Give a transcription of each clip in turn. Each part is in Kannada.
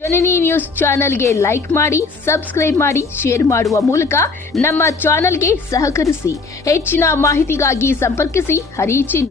ಜನನಿ ನ್ಯೂಸ್ ಚಾನೆಲ್ಗೆ ಲೈಕ್ ಮಾಡಿ, ಸಬ್ಸ್ಕ್ರೈಬ್ ಮಾಡಿ, ಶೇರ್ ಮಾಡುವ ಮೂಲಕ ನಮ್ಮ ಚಾನೆಲ್ಗೆ ಸಹಕರಿಸಿ. ಹೆಚ್ಚಿನ ಮಾಹಿತಿಗಾಗಿ ಸಂಪರ್ಕಿಸಿ ಹರಿಚಿನ್.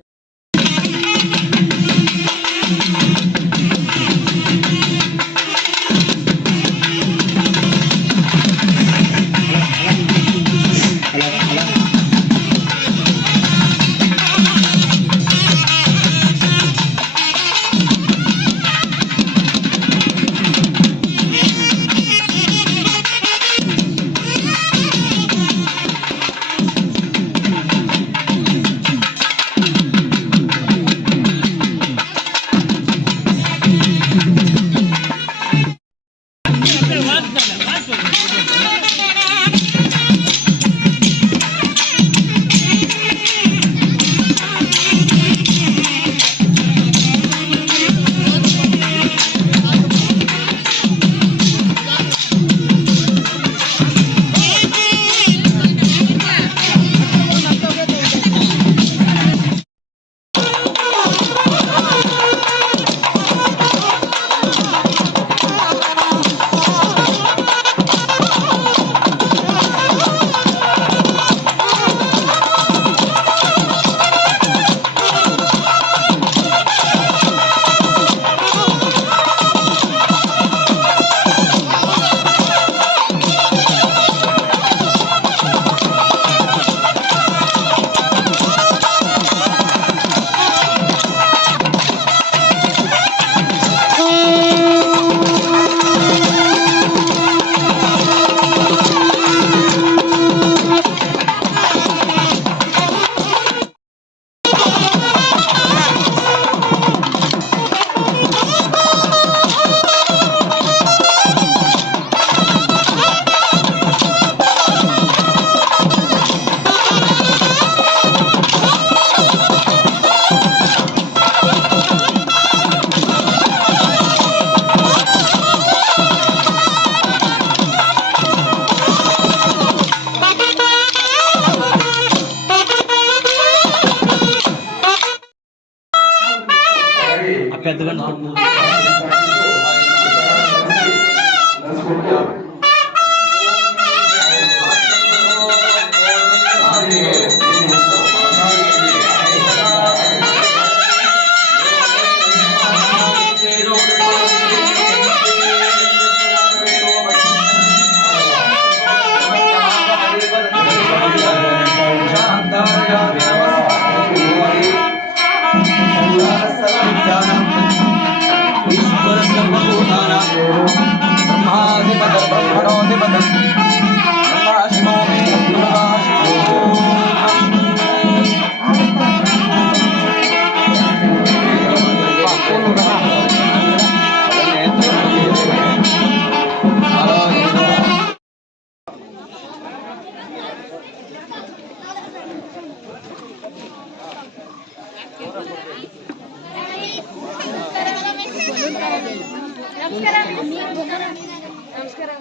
ನಮಸ್ಕಾರ.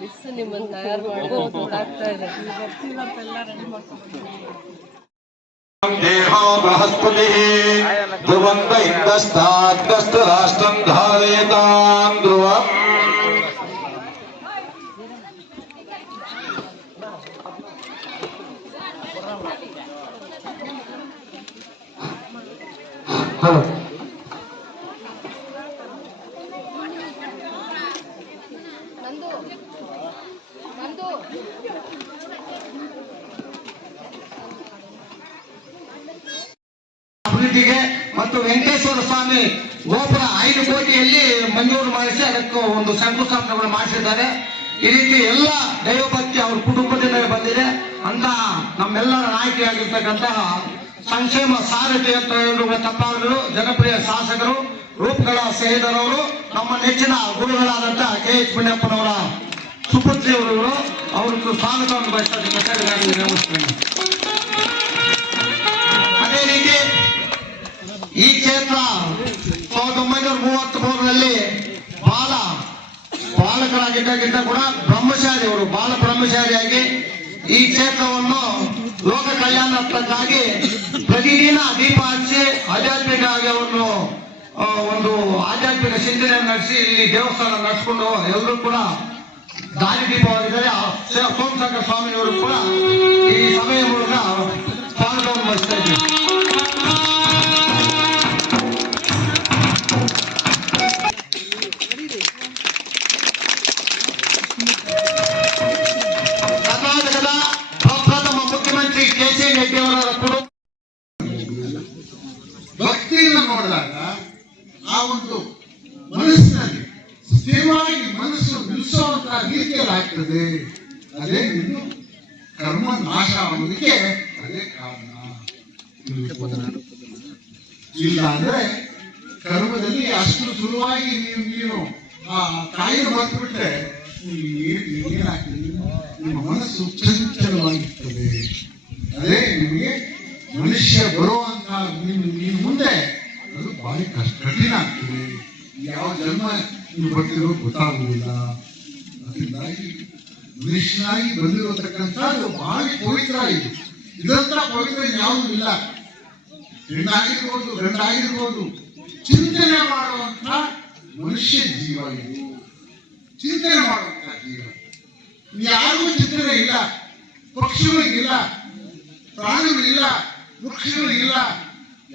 ಮಿಸ್ ನಿಮ್ಮನ್ನು ತಯಾರು ಮಾಡ್ಕೊಂಡು ಆಗ್ತಾ ಇದೆ. ದೇಹೋ ಬೃಹಸ್ಪತಿ ಧ್ರುವಂತ ಇಂದಸ್ತಾದ್ಗಸ್ತ ರಾಷ್ಟ್ರಂ ಧಾರಯತಾಂ ಧ್ರುವ. ಅಭಿವೃದ್ಧಿಗೆ ಮತ್ತು ವೆಂಕಟೇಶ್ವರ ಸ್ವಾಮಿ ಗೋಪುರ 5 ಕೋಟಿಯಲ್ಲಿ ಮಂಜೂರು ಮಾಡಿಸಿ ಅದಕ್ಕೆ ಒಂದು ಶಂಕುಸ್ಥಾಪನೆಗಳು ಮಾಡಿಸಿದ್ದಾರೆ. ಈ ರೀತಿ ಎಲ್ಲ ದೈವಭಕ್ತಿ ಅವ್ರ ಕುಟುಂಬದಿಂದ ಬಂದಿದೆ ಅಂತ ನಮ್ಮೆಲ್ಲರ ನಾಯಕಿಯಾಗಿರ್ತಕ್ಕಂತಹ ಸಂಕ್ಷೇಮ ಸಾರಥಿ ಅಂತ ಹೇಳುವ ತಪ್ಪಾಗಲು ಜನಪ್ರಿಯ ಶಾಸಕರು ರೂಪಗಳ ಸಹಿತರವರು ನಮ್ಮ ನೆಚ್ಚಿನ ಗುರುಗಳಾದಂತಹ KH ಪುಣ್ಯಪ್ಪನವರ ಸುಪುತ್ರಿ ಅವರು ಅವ್ರಿಗೆ ಸ್ವಾಗತವನ್ನು ಬಯಸ್ತಕ್ಕಂಥ. ಅದೇ ರೀತಿ ಈ ಕ್ಷೇತ್ರ 1933ರಲ್ಲಿ ಬಾಲಕರಾಗಿದ್ದಾಗಿದ್ದ ಕೂಡ ಬ್ರಹ್ಮಚಾರಿ ಅವರು ಬಾಲ ಬ್ರಹ್ಮಚಾರಿಯಾಗಿ ಈ ಕ್ಷೇತ್ರವನ್ನು ಲೋಕ ಕಲ್ಯಾಣಕ್ಕಾಗಿ ಪ್ರತಿದಿನ ದೀಪ ಹಚ್ಚಿ ಆಧ್ಯಾತ್ಮಿಕವಾಗಿ ಅವರನ್ನು ಒಂದು ಆಧ್ಯಾತ್ಮಿಕ ಚಿಂತನೆಯನ್ನು ನಡೆಸಿ ಇಲ್ಲಿ ದೇವಸ್ಥಾನ ನಡೆಸಿಕೊಂಡು ಎಲ್ಲರೂ ಕೂಡ ದಾರಿ ದೀಪವಾಗಿದ್ದಾರೆ. ಸೋಮಶೇಖರ ಸ್ವಾಮಿಯವರು ಕೂಡ ಈ ಸಭೆಯ ಮೂಲಕ ಸ್ವಾಗತವನ್ನು ವಹಿಸ್ತಾ ಇದ್ದಾರೆ. ಕರ್ನಾಟಕದ ಪ್ರಪ್ರಥಮ ಮುಖ್ಯಮಂತ್ರಿ ಕೆ.ಸಿ. ರೆಡ್ಡಿಯವರ ಕುಟುಂಬ ಭಕ್ತಿಯನ್ನು ನೋಡಿದಾಗ ಆ ಒಂದು ಮನಸ್ಸಿನಲ್ಲಿ ಸ್ಥಿರವಾಗಿ ಮನಸ್ಸು ನಿಲ್ಲಿಸುವಂತಹ ರೀತಿಯಲ್ಲಿ ಆಗ್ತದೆ. ಅದೇ ಇನ್ನು ಕರ್ಮ ನಾಶ ಆಗೋದಕ್ಕೆ ಅದೇ ಕಾರಣ. ಇಲ್ಲ ಅಂದ್ರೆ ಕರ್ಮದಲ್ಲಿ ಅಷ್ಟು ಸುಲಭವಾಗಿ ನೀನು ಆ ಕಾಯಿನ ಬರ್ತ್ಬಿಟ್ರೆ ಏನಾಗ್ತದೆ, ನಿಮ್ಮ ಮನಸ್ಸು ಚಂಚಲವಾಗಿರ್ತದೆ. ಅದೇ ನಿಮಗೆ ಮನುಷ್ಯ ಬರುವಂತಹ ನೀನು ಮುಂದೆ ಅದು ಭಾರಿ ಕಠಿಣ ಆಗ್ತದೆ. ಯಾವ ಜನ್ಮ ನೀವು ಬರ್ತಿರೋ ಗೊತ್ತಾಗುವುದಿಲ್ಲ. ಅದರಿಂದಾಗಿ ಮನುಷ್ಯನಾಗಿ ಬಂದಿರತಕ್ಕಂಥದ್ದು ಭಾರಿ ಪವಿತ್ರ. ಇದಂತ ಪವಿತ್ರ ಯಾವುದೂ ಇಲ್ಲ. ಹೆಣ್ಣಾಗಿರ್ಬೋದು, ಗಂಡಾಗಿರ್ಬೋದು, ಚಿಂತನೆ ಮಾಡುವಂತ ಮನುಷ್ಯ ಜೀವ ಇದು. ಚಿಂತನೆ ಮಾಡುವಂತ ಜೀವ. ಯಾರಿಗೂ ಚಿಂತನೆ ಇಲ್ಲ. ಪಕ್ಷಿಗಳಿಗಿಲ್ಲ, ಪ್ರಾಣಿಗಳಿಲ್ಲ, ವೃಕ್ಷಗಳಿಲ್ಲ,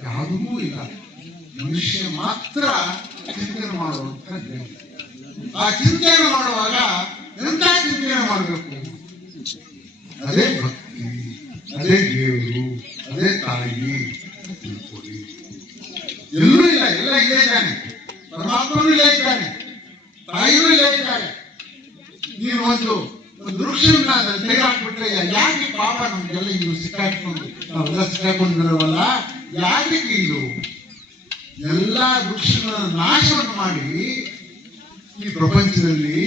ಯಾವುದೂ ಇಲ್ಲ. ಮನುಷ್ಯ ಮಾತ್ರ ಚಿಂತನೆ ಮಾಡುವಂತ ಜೀವ. ಆ ಚಿಂತನೆ ಮಾಡುವಾಗ ಎಂತ ಚಿಂತನೆ ಮಾಡಬೇಕು? ಅದೇ ಭಕ್ತಿ, ಅದೇ ದೇವರು, ಅದೇ ತಾಯಿ. ತಿಳ್ಕೊಳ್ಳಿ, ಎಲ್ಲೂ ಇಲ್ಲ, ಎಲ್ಲ ಇಲ್ಲೇ ಇದ್ದಾನೆ. ಪರಮಾತ್ಮನೂ ಇಲ್ಲೇ ಇದ್ದಾನೆ, ತಾಯಿಯೂ ಇಲ್ಲೇ ಇದ್ದಾರೆ. ನೀವು ಒಂದು ವೃಕ್ಷವನ್ನ ತೆಗೆದಾಕ್ಬಿಟ್ರೆ ಯಾಕೆ ಪಾಪ ನಮ್ಗೆಲ್ಲ ಇದು ಸಿಕ್ಕಾಕೊಂಡು ನಾವೆಲ್ಲ ಸಿಕ್ಕಾಕೊಂಡಿರವಲ್ಲ, ಯಾಕೆ ಇದು ಎಲ್ಲಾ ವೃಕ್ಷಗಳ ನಾಶವನ್ನು ಮಾಡಿ ಈ ಪ್ರಪಂಚದಲ್ಲಿ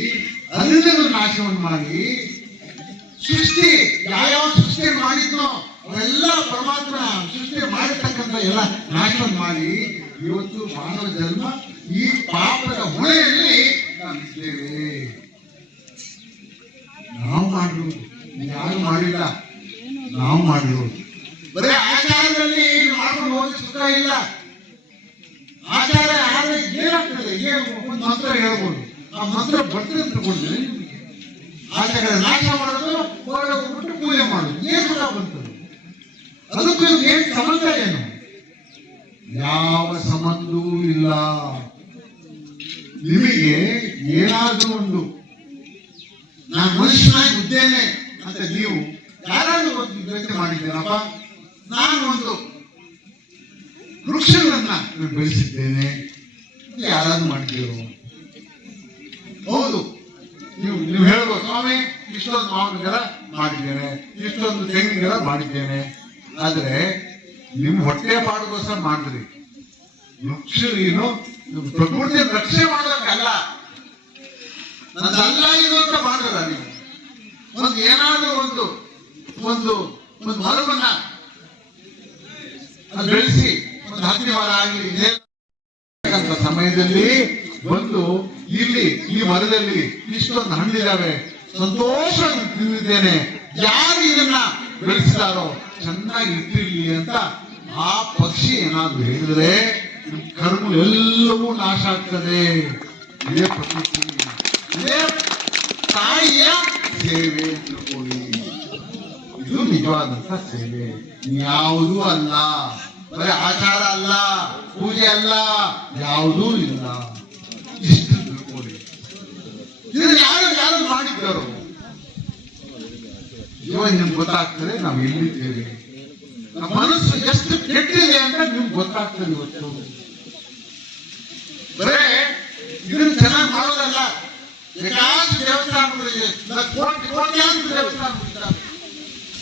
ಅರಣ್ಯಗಳ ನಾಶವನ್ನು ಮಾಡಿ ಸೃಷ್ಟಿ ಯಾವ ಸೃಷ್ಟಿ ಮಾಡಿದ್ನೋ ಅವೆಲ್ಲ ಪರಮಾತ್ಮ ಸೃಷ್ಟಿ ಮಾಡಿರ್ತಕ್ಕಂಥ ಎಲ್ಲ ನಾಶವನ್ನು ಮಾಡಿ ಇವತ್ತು ಮಾನವ ಜನ್ಮ ಈ ಪಾಪದ ಹೊಳೆಯಲ್ಲಿ ನಾವಿದ್ದೇವೆ. ನಾವು ಮಾಡಿರೋದು, ಯಾರು ಮಾಡಿಲ್ಲ, ನಾವು ಮಾಡಿರೋದು. ಬರೀ ಆಚಾರದಲ್ಲಿ ಮಾಡ್ಕೊಂಡು ಹೋಗಿ ಸುಖ ಇಲ್ಲ. ಆಚಾರ ಆದ್ರೆ ಏನಾಗ್ತದೆ? ಒಂದು ಮಂತ್ರ ಹೇಳ್ಬೋದು, ಆ ಮಂತ್ರ ಬರ್ತದೆ ತಿಳ್ಕೊಂಡ್ರೆ ಆಚಾರ ನಾಶ ಮಾಡೋದು, ಹೊರಗೆ ಹೋಗ್ಬಿಟ್ಟು ಪೂಜೆ ಮಾಡೋದು, ಏನ್ ಸುಖ ಬರ್ತದೆ? ಅದಕ್ಕೂ ಏನ್ ಸಂಬಂಧ? ಏನು? ಯಾವ ಸಂಬಂಧವೂ ಇಲ್ಲ. ನಿಮಗೆ ಏನಾದ್ರೂ ಒಂದು ನಾನು ಮನುಷ್ಯನಾಗಿದ್ದೇನೆ ಅಂತ ನೀವು ಯಾರಾದ್ರೂ ಒಂದು ಯೋಚನೆ ಮಾಡಿದ್ದೀರಪ್ಪ? ನಾನು ಒಂದು ವೃಕ್ಷಗಳನ್ನ ಬೆಳೆಸಿದ್ದೇನೆ ಯಾರಾದ್ರೂ ಮಾಡಿದ್ದೀರೋ? ಹೌದು, ನೀವು ಹೇಳ್ಬೋದು, ಸ್ವಾಮಿ ಇಷ್ಟೊಂದು ಮಾವಿನ ಗಿಡ ಮಾಡಿದ್ದೇನೆ, ಇಷ್ಟೊಂದು ತೆಂಗಿನ ಗಿಡ ಮಾಡಿದ್ದೇನೆ. ಆದ್ರೆ ನಿಮ್ ಹೊಟ್ಟೆ ಪಾಡುಗೋಸ್ಕರ ಮಾಡಿದ್ರಿ. ವೃಕ್ಷ ಏನು ಪ್ರಕೃತಿಯ ರಕ್ಷಣೆ ಮಾಡೋದಕ್ಕಲ್ಲ, ನಂದಲ್ಲ ಇದು ಅಂತ ಮಾಡಿದ್ರ ನೀವು. ಒಂದು ಏನಾದ್ರೂ ಒಂದು ಒಂದು ಒಂದು ಮರವನ್ನ ಬೆಳೆಸಿ ಒಂದು 10 ವಾರ ಆಗಿ ಸಮಯದಲ್ಲಿ ಬಂದು ಇಲ್ಲಿ ಈ ಮರದಲ್ಲಿ ಇಷ್ಟೊಂದು ಹಣ್ಣಿದಾವೆ, ಸಂತೋಷ ತಿಂದಿದ್ದೇನೆ, ಯಾರು ಇದನ್ನ ಬೆಳೆಸಿದಾರೋ ಚೆನ್ನಾಗಿ ಇಟ್ಟಿರ್ಲಿ ಅಂತ ಆ ಪಕ್ಷಿ ಏನಾದ್ರು ಹೇಳಿದ್ರೆ ಕರ್ಮ ಎಲ್ಲವೂ ನಾಶ ಆಗ್ತದೆ. ಇದೇ ಪ್ರಕೃತಿ, ಇದೇ ತಾಯಿಯ ಸೇವೆ ತಿಳ್ಕೊಳ್ಳಿ. ಇದು ನಿಜವಾದಂತ ಸೇವೆ, ಯಾವುದೂ ಅಲ್ಲ. ಬರೀ ಆಚಾರ ಅಲ್ಲ, ಪೂಜೆ ಅಲ್ಲ, ಯಾವುದೂ ಇಲ್ಲ. ಇಷ್ಟು ತಿಳ್ಕೊಳ್ಳಿ. ಇದನ್ನು ಯಾರು ಮಾಡಿದ್ದಾರೋ ಇವಾಗ ನಿಮ್ಗೆ ಗೊತ್ತಾಗ್ತದೆ ನಾವು ಎಲ್ಲಿದ್ದೇವೆ, ನಮ್ಮ ಮನಸ್ಸು ಎಷ್ಟು ಕೆಟ್ಟಿದೆ ಅಂತ ನಿಮ್ಗೆ ಗೊತ್ತಾಗ್ತದೆ. ಇವತ್ತು ಬರೇ ಇದನ್ನು ಚೆನ್ನಾಗಿ ಮಾಡೋದಲ್ಲ, ಬೇಕಾದಷ್ಟು ದೇವಸ್ಥಾನಗಳಿದೆ, ಕೋಟ್ಯಾಂತರ ದೇವಸ್ಥಾನಗಳಿದ್ದಾವೆ,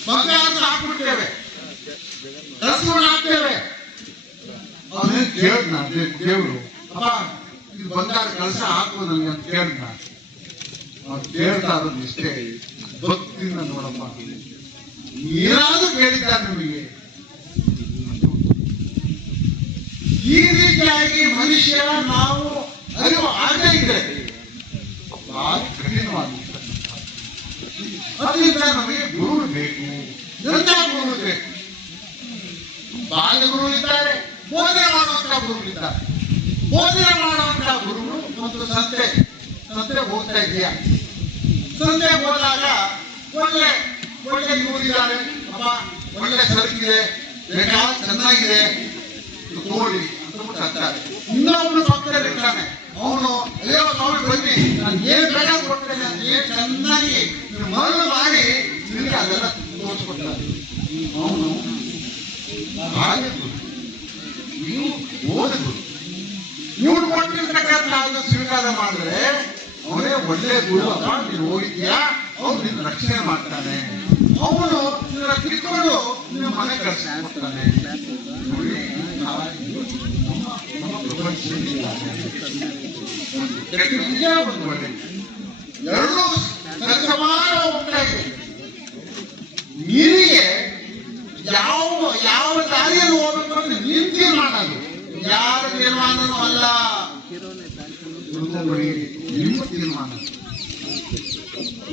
ಬಂಗಾರ ಹಾಕ್ಬಿಡ್ತೇವೆ, ಕಲಸವನ್ನು ಹಾಕ್ತೇವೆ. ಅವನೇ ಕೇಳ್ದ ದೇವರು, ಅಪ್ಪ ಇದು ಬಂಗಾರ ಕಲಸ ಹಾಕುವ ನನಗೆ ಅಂತ ಕೇಳ್ದ. ಅವ್ರು ಕೇಳ್ತಾ ಇರೋದು ಇಷ್ಟೇ, ಭಕ್ತಿಯಿಂದ ನೋಡಪ್ಪ ಏನಾದ್ರೂ ಕೇಳಿದ್ದಾರೆ ನಿಮಗೆ. ಈ ರೀತಿಯಾಗಿ ಮನುಷ್ಯ ನಾವು ಅರಿವು ಆಗೇ ಇದೆ ಬಹಳ ಕಠಿಣವಾಗಿರ್ತದೆ. ಅದರಿಂದ ನಮಗೆ ಗುರು ಬೇಕು, ಎಂಥ ಗುರು ಬೇಕು? ಬಾಲ್ಯ ಗುರು ಇದ್ದಾರೆ, ಬೋಧನೆ ಮಾಡುವಂತಹ ಗುರುಗಳಿದ್ದಾರೆ. ಬೋಧನೆ ಮಾಡುವಂತ ಗುರುಗಳು ಒಂದು ಸಂತೆ ಹೋಗ್ತಾ ಇದೆಯಾ, ಸಂತೆಗೆ ಹೋದಾಗ ಒಳ್ಳೆ ಒಳ್ಳೆ ಇವರಿದ್ದಾರೆ, ಅಮ್ಮ ಒಳ್ಳೆ ಸರಕಿದೆ, ಬೇಕಾದ ಚೆನ್ನಾಗಿದೆ ತಗೊಳ್ಳಿ ಅಂತ ಅಂತಾರೆ. ಇನ್ನೊಬ್ರು ಭಕ್ತರಿರ್ತಾನೆ, ಅವನು ಅಯ್ಯೋ ಸ್ವಾಮಿ ಬನ್ನಿ ನಾನು ಏನ್ ಬೇಕಾದ್ರೂ ಕೊಡ್ತೇನೆ ಅಂತ ಏನ್ ಚೆನ್ನಾಗಿ ಮರಳು ಮಾಡಿ ನಿಮಗೆ ಅದೆಲ್ಲ ತೋರಿಸ್ಕೊಡ್ತಾರೆ. ಅವನು ಹಾಗೆ ನೀವು ಓದಿದ್ರು ನೀವು ಕೊಟ್ಟಿರ್ತಕ್ಕಂಥ ಸ್ವೀಕಾರ ಮಾಡಿದ್ರೆ ಅವನೇ ಒಳ್ಳೆ ಗುರು. ಅಪ್ಪ ನೀನು ಹೋಗಿದ್ಯಾ, ಅವ್ರು ನಿನ್ನ ರಕ್ಷಣೆ ಮಾಡ್ತಾನೆ, ಅವನು ನಿನ್ನ ತಿಳ್ಕೊಂಡು ನಿನ್ನ ಮನೆ ಕಳಿಸ್ಕೊಡ್ತಾನೆ. ನಮ್ಮ ಪ್ರಪಂಚದಲ್ಲಿ ಎರಡೂ ಸಮಾನ ಹೋಗ್ತಾ ಇದೆ. ನಿನಗೆ ಯಾವ ದಾರಿಯಲ್ಲಿ ಹೋಗ್ಬೇಕು ಅಂತ ನೀನ್ ತೀರ್ಮಾನ, ಅದು ಯಾರ ತೀರ್ಮಾನನೂ ಅಲ್ಲ, ನಿಮ್ಮ ತೀರ್ಮಾನ.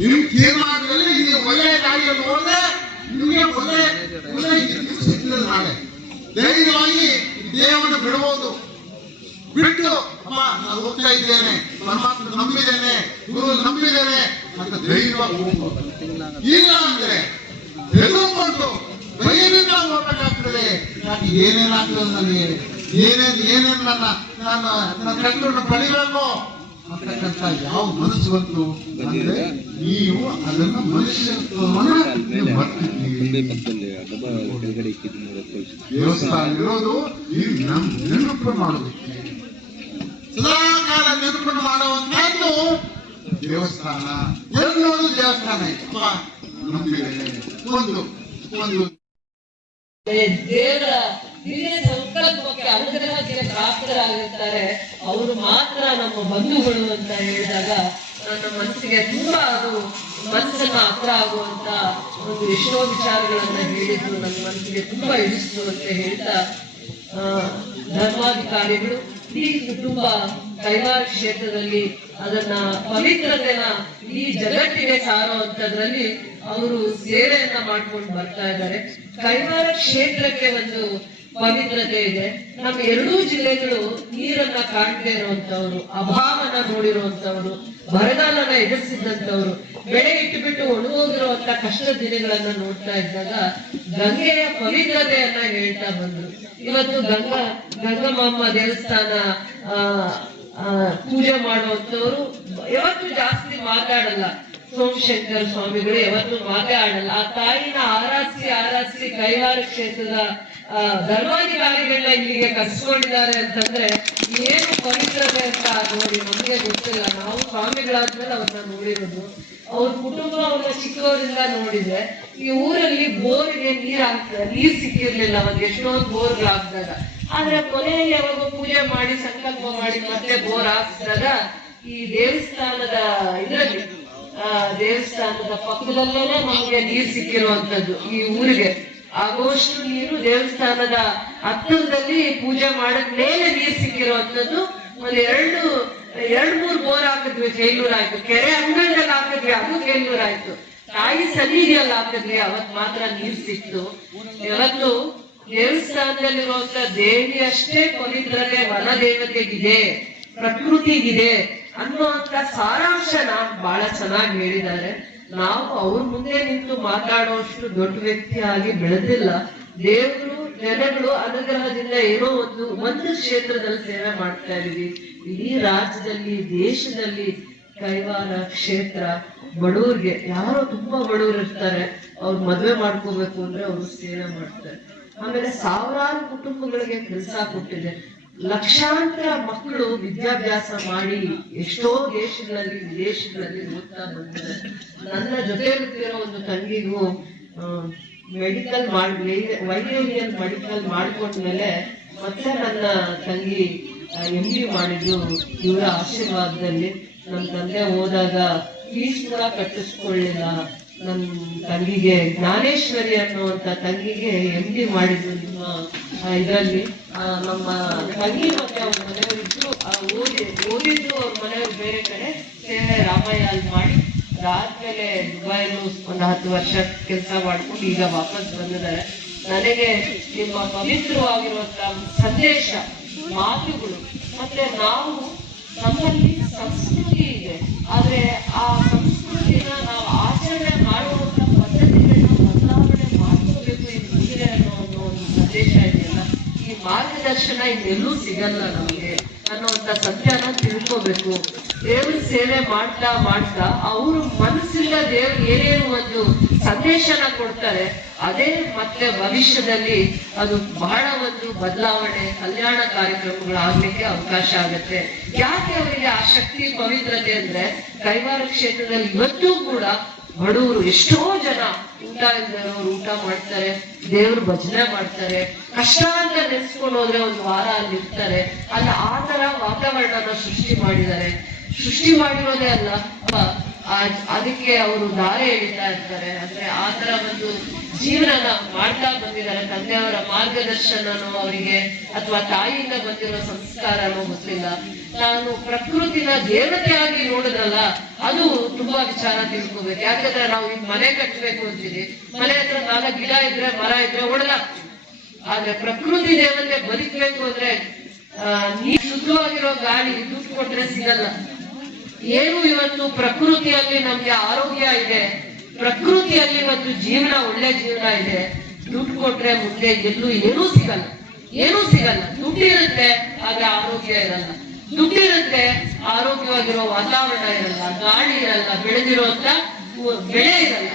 ನಿಮ್ಮ ತೀರ್ಮಾನದಲ್ಲಿ ನೀವು ಒಳ್ಳೆ ದಾರಿಯಲ್ಲಿ ಹೋದ್ರೆ ನಿಮಗೆ ಒಳ್ಳೆ ಸಿಗ್ತದೆ. ನಾಳೆ ಧೈರ್ಯವಾಗಿ ದೇವರನ್ನು ಬಿಡಬಹುದು, ಬಿಟ್ಟು ಅಮ್ಮ ನಾನು ಹೋಗ್ತಾ ಇದ್ದೇನೆ, ಪರಮಾತ್ಮ ನಂಬಿದ್ದೇನೆ, ಗುರು ನಂಬಿದ್ದೇನೆ ಅಂತ ಧೈರ್ಯವಾಗಿ ಹೋಗ್ಬೋದು. ಇಲ್ಲ ಅಂದ್ರೆ ಹೆದರ್ಕೊಂಡು ಭಯದಿಂದ ಹೋಗ್ಬೇಕಾಗ್ತದೆ. ನಾನು ಏನೇನಾಗ್ತದೆ, ನನಗೆ ಏನೇನು ನನ್ನ ಕಣ್ಣನ್ನು ಪಡಿಬೇಕು ಅಂತಕ್ಕಂಥ ಯಾವ ಮನಸ್ಸು ಬಂತು ಅಂದ್ರೆ ನೀವು ಅದನ್ನ ಮನುಷ್ಯತ್ವವನ್ನು ದೇವಸ್ಥಾನ ಇರೋದು ನೀವು ನೆನಪು ಮಾಡೋದಕ್ಕೆ, ಸದಾಕಾಲ ನೆನಪು ಮಾಡುವಂತಹದ್ದು ದೇವಸ್ಥಾನ. ಎಲ್ಲೋದು ದೇವಸ್ಥಾನ ನಂಬಿದೆ. ಒಂದು ದೇವರ ದಿವ್ಯ ಸಂಕಲ್ಪಕ್ಕೆ ಅನುಗ್ರಹಕ್ಕೆ ಪ್ರಾಪ್ತರಾಗಿರ್ತಾರೆ, ಅವರು ಮಾತ್ರ ನಮ್ಮ ಬಂಧುಗಳು ಅಂತ ಹೇಳಿದಾಗ ನನ್ನ ಮನಸ್ಸಿಗೆ ತುಂಬಾ ಅದು ಮನಸ್ಸನ್ನ ಹತ್ರ ಆಗುವಂತ ಒಂದು ಎಷ್ಟೋ ವಿಚಾರಗಳನ್ನ ಹೇಳಿದ್ರು, ನನ್ನ ಮನಸ್ಸಿಗೆ ತುಂಬಾ ಇಳಿಸ್ತು ಅಂತ ಹೇಳ್ತಾ ಧರ್ಮಾಧಿಕಾರಿಗಳು ಈ ಕುಟುಂಬ ಕೈವಾರ ಕ್ಷೇತ್ರದಲ್ಲಿ ಅದನ್ನ ಪವಿತ್ರತೆನ ಈ ಜಗತ್ತಿಗೆ ಸಾರುವಂತದ್ರಲ್ಲಿ ಅವರು ಸೇವೆಯನ್ನ ಮಾಡ್ಕೊಂಡು ಬರ್ತಾ ಇದ್ದಾರೆ. ಕೈವಾರ ಕ್ಷೇತ್ರಕ್ಕೆ ಒಂದು ಪವಿತ್ರತೆ ಇದೆ. ನಮ್ಮ ಎರಡೂ ಜಿಲ್ಲೆಗಳು ನೀರನ್ನ ಕಾಣದೇ ಇರುವಂತವ್ರು, ಅಭಾವನ ನೋಡಿರುವಂತವ್ರು, ಬರಗಾಲನ ಎದುರಿಸಿದಂತವ್ರು, ಬೆಳೆ ಇಟ್ಟುಬಿಟ್ಟು ಒಣಗೋಗಿರುವಂತ ಕಷ್ಟದ ದಿನಗಳನ್ನ ನೋಡ್ತಾ ಇದ್ದಾಗ ಗಂಗೆಯ ಪವಿತ್ರತೆಯನ್ನ ಹೇಳ್ತಾ ಬಂದ್ರು. ಇವತ್ತು ಗಂಗಮಾಮ್ಮ ದೇವಸ್ಥಾನ ಪೂಜೆ ಮಾಡುವಂತವ್ರು ಯಾವತ್ತು ಜಾಸ್ತಿ ಮಾತಾಡಲ್ಲ. ಸೋಮಶೇಖರ್ ಸ್ವಾಮಿಗಳು ಯಾವತ್ತು ಮಾತಾಡಲ್ಲ. ಆ ತಾಯಿನ ಆರಾಧಿಸಿ ಕೈವಾರ ಕ್ಷೇತ್ರದ ಧರ್ಮಾಧಿಕಾರಿಗಳನ್ನ ಇಲ್ಲಿಗೆ ಕರ್ಸ್ಕೊಂಡಿದ್ದಾರೆ ಅಂತಂದ್ರೆ ಏನು ಪವಿತ್ರತೆ ಅಂತ ನೋಡಿ ನಮ್ಗೆ ಗೊತ್ತಿಲ್ಲ. ನಾವು ಸ್ವಾಮಿಗಳಾದ್ಮೇಲೆ ಅವ್ರನ್ನ ನೋಡಿರೋದು, ಅವ್ರ ಕುಟುಂಬ ಅವ್ರನ್ನ ಚಿಕ್ಕವರಿಂದ ನೋಡಿದ್ರೆ ಈ ಊರಲ್ಲಿ ಬೋರ್ಗೆ ನೀರ್ ಸಿಕ್ಕಿರ್ಲಿಲ್ಲ. ಒಂದ್ ಎಷ್ಟೊಂದು ಬೋರ್ಗಳಾಗ್ದಾಗ, ಆದ್ರೆ ಕೊನೆಯಲ್ಲಿ ಯಾವಾಗ ಪೂಜೆ ಮಾಡಿ ಸಂಕಲ್ಪ ಮಾಡಿ ಮತ್ತೆ ಬೋರ್ ಹಾಕಿದಾಗ ಈ ದೇವಸ್ಥಾನದ ದೇವಸ್ಥಾನದ ಪಕ್ಕದಲ್ಲೇನೆ ನಮ್ಗೆ ನೀರ್ ಸಿಕ್ಕಿರುವಂತದ್ದು. ಈ ಊರಿಗೆ ಆಗುವಷ್ಟು ನೀರು ದೇವಸ್ಥಾನದ ಹತ್ತಿರದಲ್ಲಿ ಪೂಜೆ ಮಾಡದ್ಮೇಲೆ ನೀರ್ ಸಿಕ್ಕಿರುವಂತದ್ದು. ಒಂದ್ ಎರಡ್ ಮೂರ್ ಬೋರ್ ಹಾಕಿದ್ವಿ, ಫೇಲ್ಯೂರ್ ಆಯ್ತು. ಕೆರೆ ಅಂಗಡಿಯಲ್ಲಿ ಹಾಕಿದ್ವಿ, ಅದು ಫೇಲ್ಯೂರ್ ಆಯ್ತು. ತಾಯಿ ಸನ್ನಿಧಿಯಲ್ಲಿ ಹಾಕಿದ್ವಿ, ಅವತ್ ಮಾತ್ರ ನೀರ್ ಸಿಕ್ತು. ಇವತ್ತು ದೇವಸ್ಥಾನದಲ್ಲಿರುವಂತ ದೇವಿ ಅಷ್ಟೇ ಪವಿತ್ರತೆ ವನ ದೇವತೆಗಿದೆ, ಪ್ರಕೃತಿಗಿದೆ ಅನ್ನುವಂತ ಸಾರಾಂಶನ ಬಹಳ ಚೆನ್ನಾಗಿ ಹೇಳಿದ್ದಾರೆ. ನಾವು ಅವ್ರ ಮುಂದೆ ನಿಂತು ಮಾತಾಡುವಷ್ಟು ದೊಡ್ಡ ವ್ಯಕ್ತಿಯಾಗಿ ಬೆಳೆದಿಲ್ಲ. ದೇವರು ಜನಗಳು ಅನುಗ್ರಹದಿಂದ ಏನೋ ಒಂದು ಕ್ಷೇತ್ರದಲ್ಲಿ ಸೇವೆ ಮಾಡ್ತಾ ಇದೀವಿ. ಇಡೀ ರಾಜ್ಯದಲ್ಲಿ ದೇಶದಲ್ಲಿ ಕೈವಾರ ಕ್ಷೇತ್ರ ಬಡವ್ರಿಗೆ, ಯಾರೋ ತುಂಬಾ ಬಡವರು ಇರ್ತಾರೆ, ಅವ್ರು ಮದ್ವೆ ಮಾಡ್ಕೋಬೇಕು ಅಂದ್ರೆ ಅವರು ಸೇವೆ ಮಾಡ್ತಾರೆ. ಆಮೇಲೆ ಸಾವಿರಾರು ಕುಟುಂಬಗಳಿಗೆ ಕೆಲಸ ಕೊಟ್ಟಿದೆ. ಲಕ್ಷಾಂತರ ಮಕ್ಕಳು ವಿದ್ಯಾಭ್ಯಾಸ ಮಾಡಿ ಎಷ್ಟೋ ದೇಶಗಳಲ್ಲಿ ವಿದೇಶಗಳಲ್ಲಿ ಓದ್ತಾ ಬಂದಿದ್ದಾರೆ. ನನ್ನ ಜೊತೆ ಇರ್ತಿರೋ ಒಂದು ತಂಗಿಗೂ ಮೆಡಿಕಲ್ ವೈದ್ಯರಿಯಲ್ ಮೆಡಿಕಲ್ ಮಾಡ್ಕೊಂಡ್ಮೇಲೆ ಮತ್ತೆ ನನ್ನ ತಂಗಿ MD ಮಾಡಿದ್ದು ಇವರ ಆಶೀರ್ವಾದದಲ್ಲಿ. ನನ್ನ ತಂದೆ ಹೋದಾಗ ಫೀಸ್ ಕೂಡ ಕಟ್ಟಿಸ್ಕೊಳ್ಳಿಲ್ಲ. ನನ್ನ ತಂಗಿಗೆ ಜ್ಞಾನೇಶ್ವರಿ ಅನ್ನುವಂತ ತಂಗಿಗೆ MD ಮಾಡಿದ್ದು ನಿಮ್ಮ ಇದರಲ್ಲಿ. ನಮ್ಮ ತಂಗಿ ಮತ್ತೆ ಅವ್ರ ಮನೆಯವರಿದ್ರು ಓದಿದ್ದು ಅವ್ರ ಮನೆಯವ್ರು ಬೇರೆ ಕಡೆ, ಸೇವೆ ರಾಮಯ್ಯಲ್ಲಿ ಮಾಡಿ ಅದಾದ್ಮೇಲೆ ದುಬೈಲು ಒಂದು 10 ವರ್ಷ ಕೆಲಸ ಮಾಡ್ಕೊಂಡು ಈಗ ವಾಪಸ್ ಬಂದಿದ್ದಾರೆ. ನನಗೆ ನಿಮ್ಮ ಪವಿತ್ರವಾಗಿರುವಂತ ಸಂದೇಶ, ಮಾತುಗಳು ಮತ್ತೆ ನಾವು ನಮ್ಮಲ್ಲಿ ಸಂಸ್ಕೃತಿ ಇದೆ, ಆದ್ರೆ ಆ ಸಂಸ್ಕೃತಿನ ನಾವು ಆಚರಣೆ ಮಾಡುವಂತ ಪದ್ಧತಿಗಳನ್ನ ಬದಲಾವಣೆ ಮಾಡ್ಕೋಬೇಕು ಈ ಮುಂದೆ ಅನ್ನೋ ಒಂದು ಸಂದೇಶ ಇದೆಯಲ್ಲ, ಈ ಮಾರ್ಗದರ್ಶನ ಇನ್ನೆಲ್ಲೂ ಸಿಗಲ್ಲ ನಮಗೆ ಅನ್ನುವಂತ ಸತ್ಯನ ತಿಳ್ಕೋಬೇಕು. ದೇವ್ರ ಸೇವೆ ಮಾಡ್ತಾ ಮಾಡ್ತಾ ಅವರು ಮನಸ್ಸಿಂದ ದೇವ್ರು ಏನೇನು ಒಂದು ಸಂದೇಶನ ಕೊಡ್ತಾರೆ, ಅದೇ ಮತ್ತೆ ಭವಿಷ್ಯದಲ್ಲಿ ಅದು ಬಹಳ ಒಂದು ಬದಲಾವಣೆ ಕಲ್ಯಾಣ ಕಾರ್ಯಕ್ರಮಗಳಾಗ್ಲಿಕ್ಕೆ ಅವಕಾಶ ಆಗುತ್ತೆ. ಯಾಕೆ ಅವರಿಗೆ ಆ ಶಕ್ತಿ ಪವಿತ್ರತೆ ಅಂದ್ರೆ, ಕೈವಾರ ಕ್ಷೇತ್ರದಲ್ಲಿ ಇವತ್ತೂ ಕೂಡ ಬಡವರು ಎಷ್ಟೋ ಜನ ಊಟ ಇದ್ದವರು ಊಟ ಮಾಡ್ತಾರೆ, ದೇವ್ರ ಭಜನೆ ಮಾಡ್ತಾರೆ, ಕಷ್ಟ ಅಂತ ನೆನೆಸ್ಕೊಂಡು ಹೋದ್ರೆ ಒಂದು ವಾರ ಅಲ್ಲಿ ಇರ್ತಾರೆ. ಅಲ್ಲ ಆ ತರ ವಾತಾವರಣನ ಸೃಷ್ಟಿ ಮಾಡಿದ್ದಾರೆ. ಸೃಷ್ಟಿ ಮಾಡಿರೋದೇ ಅಲ್ಲ, ಅದಕ್ಕೆ ಅವರು ದಾರಿ ಎಳಿತಾ ಇರ್ತಾರೆ. ಅಂದ್ರೆ ಆ ತರ ಒಂದು ಜೀವನನ ಮಾಡ್ತಾ ಬಂದಿದ್ದಾರೆ. ತಂದೆಯವರ ಮಾರ್ಗದರ್ಶನನೋ ಅವರಿಗೆ ಅಥವಾ ತಾಯಿಯಿಂದ ಬಂದಿರೋ ಸಂಸ್ಕಾರನೋ ಗೊತ್ತಿಲ್ಲ. ನಾನು ಪ್ರಕೃತಿನ ದೇವತೆಯಾಗಿ ನೋಡಿದ್ರಲ್ಲ, ಅದು ತುಂಬಾ ವಿಚಾರ ತಿಳ್ಕೋಬೇಕು. ಯಾಕಂದ್ರೆ ನಾವು ಈಗ ಮನೆ ಕಟ್ಟಬೇಕು ಅಂತೀವಿ, ಮನೆ ಹತ್ರ 4 ಗಿಡ ಇದ್ರೆ ಮರ ಇದ್ರೆ ಒಳ್ಳ, ಆದ್ರೆ ಪ್ರಕೃತಿ ದೇವತೆ ಬದುಕಬೇಕು ಅಂದ್ರೆ ನೀರ್ ಶುದ್ಧವಾಗಿರೋ ಗಾಳಿ ದುಡ್ಡು ಕೊಟ್ರೆ ಸಿಗಲ್ಲ. ಏನು ಇವತ್ತು ಪ್ರಕೃತಿಯಲ್ಲಿ ನಮ್ಗೆ ಆರೋಗ್ಯ ಇದೆ, ಪ್ರಕೃತಿಯಲ್ಲಿ ಒಂದು ಜೀವನ ಒಳ್ಳೆ ಜೀವನ ಇದೆ. ದುಡ್ಡು ಕೊಟ್ರೆ ಮುಂದೆ ಎಲ್ಲೂ ಏನೂ ಸಿಗಲ್ಲ, ಏನೂ ಸಿಗಲ್ಲ. ದುಡ್ಡಿರುತ್ತೆ ಆದ್ರೆ ಆರೋಗ್ಯ ಇರಲ್ಲ, ದುಡ್ಡಿರುತ್ತೆ ಆರೋಗ್ಯವಾಗಿರೋ ವಾತಾವರಣ ಇರಲ್ಲ, ಗಾಳಿ ಇರಲ್ಲ, ಬೆಳೆದಿರುವಂತ ಬೆಳೆ ಇರಲ್ಲ.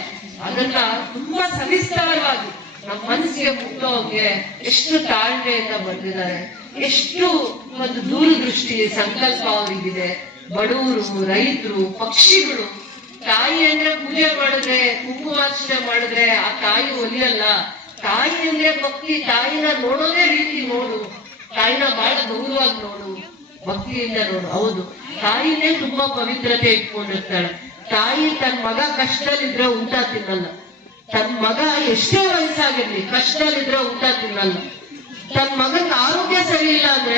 ಅದನ್ನ ತುಂಬಾ ಸವಿಸ್ತಾರವಾಗಿ ನಮ್ಮ ಮನಸ್ಸಿಗೆ ಮುಟ್ಟೋಗೆ ಎಷ್ಟು ತಾಳ್ಮೆಯಿಂದ ಬಂದಿದ್ದಾರೆ, ಎಷ್ಟು ಒಂದು ದೂರದೃಷ್ಟಿ ಸಂಕಲ್ಪ ಅವರಿಗಿದೆ. ಬಡವರು, ರೈತರು, ಪಕ್ಷಿಗಳು, ತಾಯಿ ಅಂದ್ರೆ ಪೂಜೆ ಮಾಡಿದ್ರೆ, ಕುಂಕುಮಾರ್ಚನೆ ಮಾಡಿದ್ರೆ ಆ ತಾಯಿ ಒಲಿಯಲ್ಲ. ತಾಯಿ ಅಂದ್ರೆ ಭಕ್ತಿ, ತಾಯಿನ ನೋಡೋದೇ ರೀತಿ ನೋಡು, ತಾಯಿನ ಬಹಳ ಗೌರವಾಗಿ ನೋಡು, ಭಕ್ತಿಯಿಂದ ನೋಡು. ಹೌದು, ತಾಯಿನೇ ತುಂಬಾ ಪವಿತ್ರತೆ ಇಟ್ಕೊಂಡಿರ್ತಾಳೆ. ತಾಯಿ ತನ್ನ ಮಗ ಕಷ್ಟದಲ್ಲಿದ್ರೆ ಊಟ ತಿನ್ನಲ್ಲ. ತನ್ನ ಮಗ ಎಷ್ಟೇ ವಯಸ್ಸಾಗಿರ್ಲಿ ಕಷ್ಟದಲ್ಲಿದ್ರೆ ಊಟ ತಿನ್ನಲ್ಲ. ತನ್ನ ಮಗನ ಆರೋಗ್ಯ ಸರಿ ಇಲ್ಲ ಅಂದ್ರೆ